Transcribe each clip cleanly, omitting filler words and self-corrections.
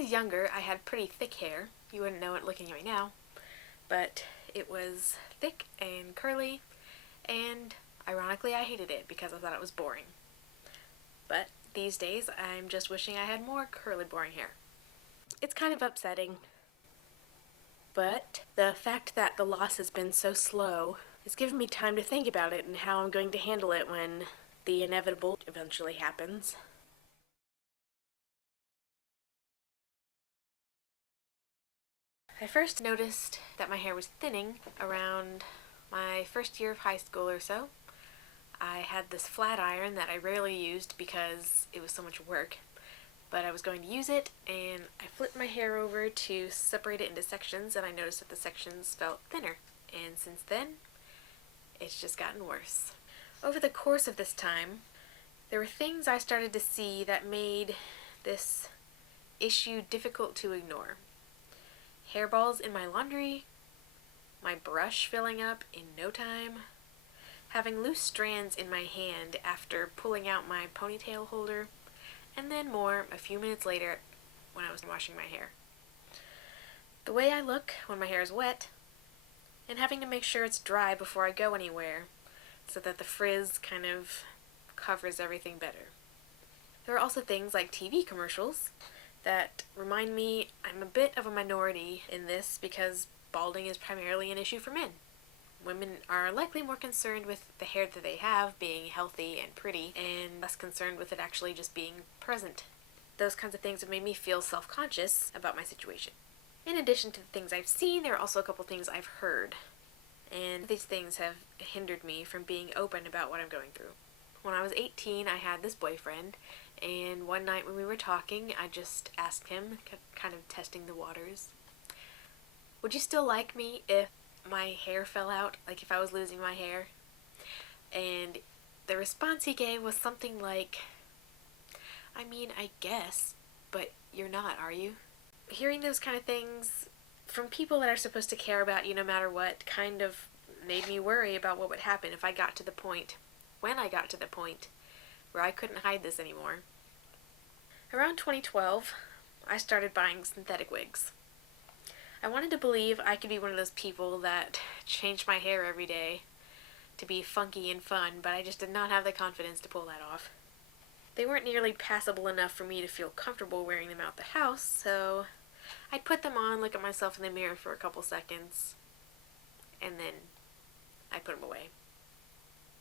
was younger, I had pretty thick hair. You wouldn't know it looking right now, but it was thick and curly, and ironically I hated it because I thought it was boring. But these days, I'm just wishing I had more curly, boring hair. It's kind of upsetting, but the fact that the loss has been so slow has given me time to think about it and how I'm going to handle it when the inevitable eventually happens. I first noticed that my hair was thinning around my first year of high school or so. I had this flat iron that I rarely used because it was so much work, but I was going to use it, and I flipped my hair over to separate it into sections, and I noticed that the sections felt thinner, and since then, it's just gotten worse. Over the course of this time, there were things I started to see that made this issue difficult to ignore. Hairballs in my laundry, my brush filling up in no time, having loose strands in my hand after pulling out my ponytail holder, and then more a few minutes later when I was washing my hair. The way I look when my hair is wet, and having to make sure it's dry before I go anywhere so that the frizz kind of covers everything better. There are also things like TV commercials that remind me I'm a bit of a minority in this because balding is primarily an issue for men. Women are likely more concerned with the hair that they have being healthy and pretty, and less concerned with it actually just being present. Those kinds of things have made me feel self-conscious about my situation. In addition to the things I've seen, there are also a couple things I've heard, and these things have hindered me from being open about what I'm going through. When I was 18, I had this boyfriend, and one night when we were talking, I just asked him, kind of testing the waters, would you still like me if my hair fell out, like if I was losing my hair? And the response he gave was something like, I mean, I guess, but you're not, are you? Hearing those kind of things from people that are supposed to care about you no matter what kind of made me worry about what would happen if I got to the point, when I got to the point, where I couldn't hide this anymore. Around 2012, I started buying synthetic wigs. I wanted to believe I could be one of those people that changed my hair every day to be funky and fun, but I just did not have the confidence to pull that off. They weren't nearly passable enough for me to feel comfortable wearing them out the house, so I'd put them on, look at myself in the mirror for a couple seconds, and then I'd put them away.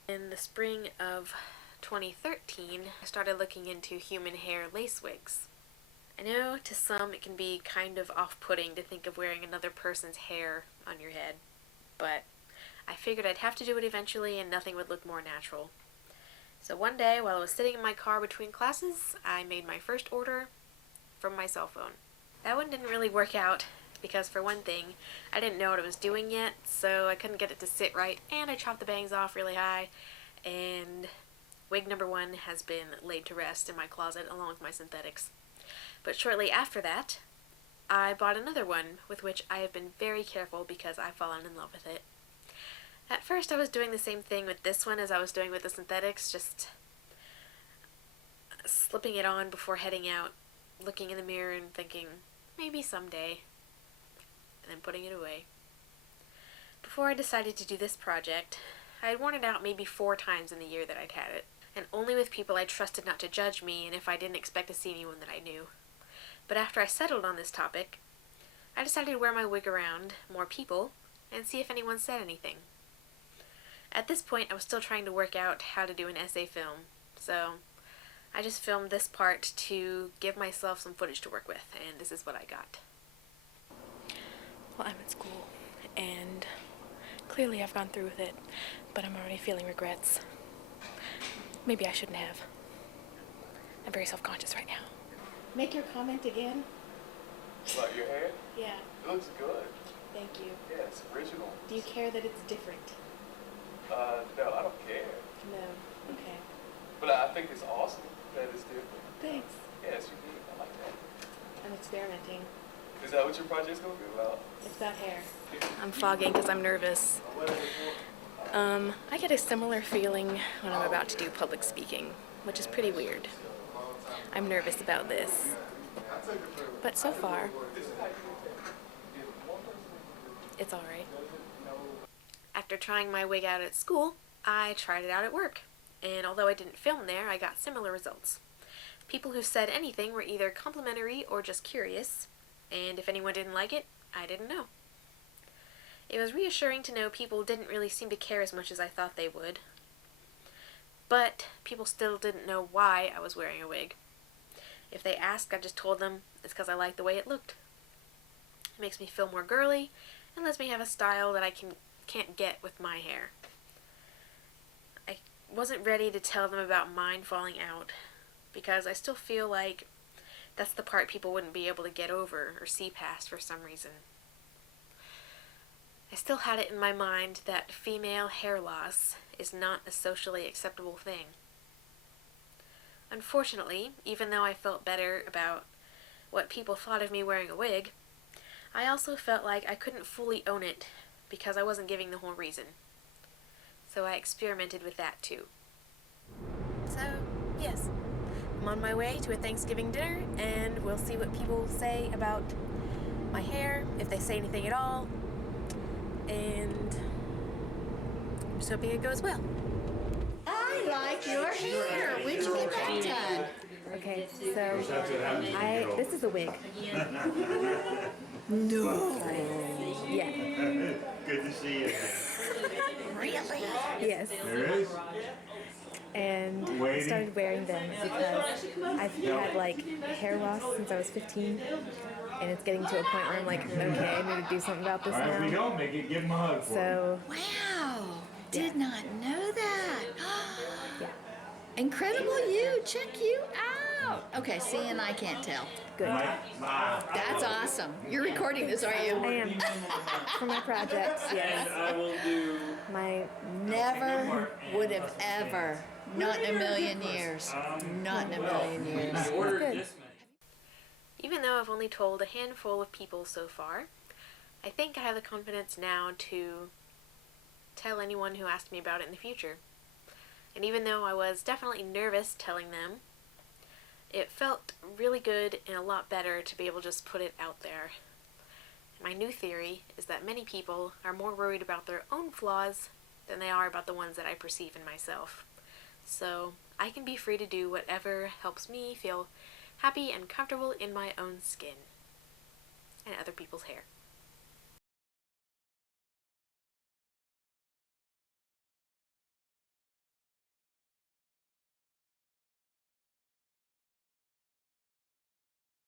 In the spring of 2013, I started looking into human hair lace wigs. I know to some it can be kind of off-putting to think of wearing another person's hair on your head, but I figured I'd have to do it eventually and nothing would look more natural. So one day, while I was sitting in my car between classes, I made my first order from my cell phone. That one didn't really work out because, for one thing, I didn't know what I was doing yet, so I couldn't get it to sit right, and I chopped the bangs off really high, and wig number 1 has been laid to rest in my closet along with my synthetics. But shortly after that, I bought another one with which I have been very careful because I've fallen in love with it. At first I was doing the same thing with this one as I was doing with the synthetics, just slipping it on before heading out, looking in the mirror and thinking, maybe someday, and then putting it away. Before I decided to do this project, I had worn it out maybe 4 times in the year that I'd had it, and only with people I trusted not to judge me and if I didn't expect to see anyone that I knew. But after I settled on this topic, I decided to wear my wig around more people and see if anyone said anything. At this point, I was still trying to work out how to do an essay film, so I just filmed this part to give myself some footage to work with, and this is what I got. Well, I'm at school, and clearly I've gone through with it, but I'm already feeling regrets. Maybe I shouldn't have. I'm very self-conscious right now. Make your comment again. About your hair? Yeah. It looks good. Thank you. Yeah, it's original. Do you care that it's different? No, I don't care. No. Okay. But I think it's awesome that it's different. Thanks. Yes, you did. I like that. I'm experimenting. Is that what your project's going to be about? It's about hair. I'm fogging because I'm nervous. I get a similar feeling when I'm about to do public speaking, which is pretty weird. I'm nervous about this. But so far, it's alright. After trying my wig out at school, I tried it out at work. And although I didn't film there, I got similar results. People who said anything were either complimentary or just curious, and if anyone didn't like it, I didn't know. It was reassuring to know people didn't really seem to care as much as I thought they would. But people still didn't know why I was wearing a wig. If they asked, I just told them it's because I like the way it looked. It makes me feel more girly and lets me have a style that I can't get with my hair. I wasn't ready to tell them about mine falling out because I still feel like that's the part people wouldn't be able to get over or see past for some reason. I still had it in my mind that female hair loss is not a socially acceptable thing. Unfortunately, even though I felt better about what people thought of me wearing a wig, I also felt like I couldn't fully own it because I wasn't giving the whole reason. So I experimented with that too. So, yes, I'm on my way to a Thanksgiving dinner, and we'll see what people say about my hair, if they say anything at all, and I'm just hoping it goes well. I like your hair. When'd you get that done? Okay, so this is a wig. No. Yeah. Good to see you. Really? Yes. There is? And I started wearing them because I've had like hair loss since I was 15, and it's getting to a point where I'm like, okay, I need to do something about this All right, if we now. don't make it, give him a hug for me. So Wow. Did not know that. yeah, Incredible you. Check you out. Okay, see, and I can't tell. good. That's awesome. You're recording this, are I you? am for my projects. Yes. And I will do. My Never would have ever. Not in a million years. Not in a million years. Ordered good. this many. Even though I've only told a handful of people so far, I think I have the confidence now to tell anyone who asks me about it in the future. And even though I was definitely nervous telling them, it felt really good and a lot better to be able to just put it out there. My new theory is that many people are more worried about their own flaws than they are about the ones that I perceive in myself. So I can be free to do whatever helps me feel happy and comfortable in my own skin and other people's hair.